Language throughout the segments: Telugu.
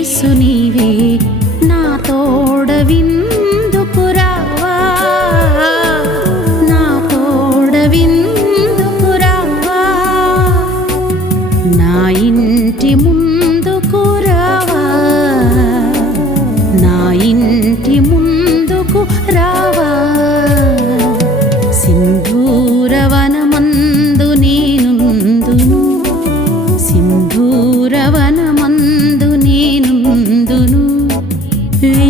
యేసు నీవే. Vi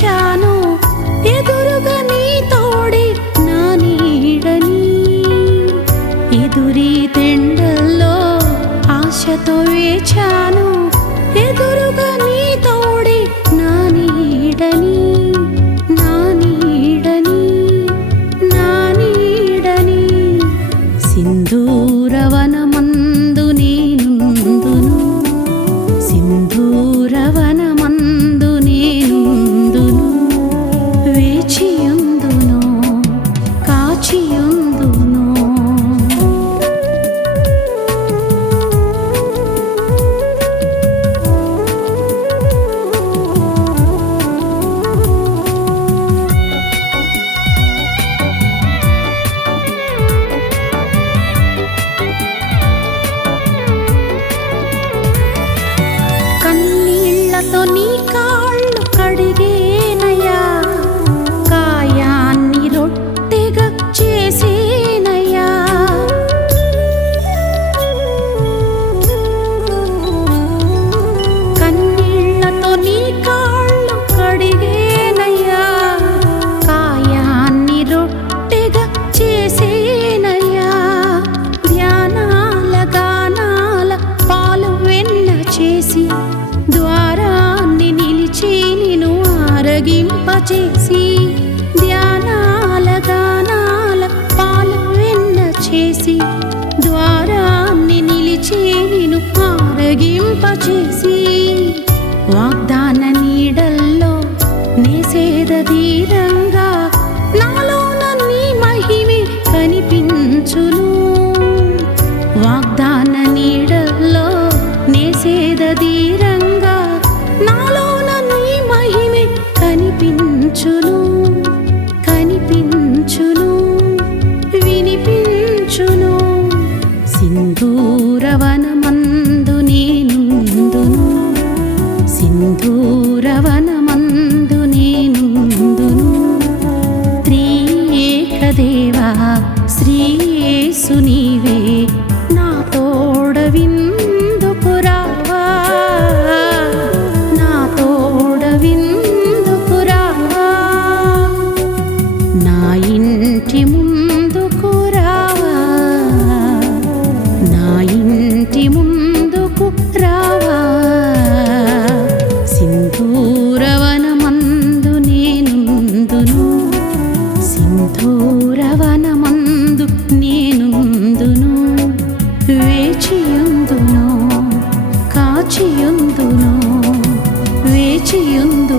వచ్చాను ఎదురుగా నీ తోడే నా నీడని. ఎదురి తెండల్లో ఆశతో వేచాను. ఎదురుగా నీ తోడే నా నీడని. నా నీడని. నా నీడని. సింధూరవనమన్ കാക്ഷിയും ద్వారాన్ని నిలిచి నిను ఆరగింపచేసి ధ్యానాల గానాల పాల వెన్న చేసి ద్వారాన్ని నిలిచి నిను ఆరగింపచేసి యేసు నీవే. కాచియుందును కాచియుందును వేచియుందు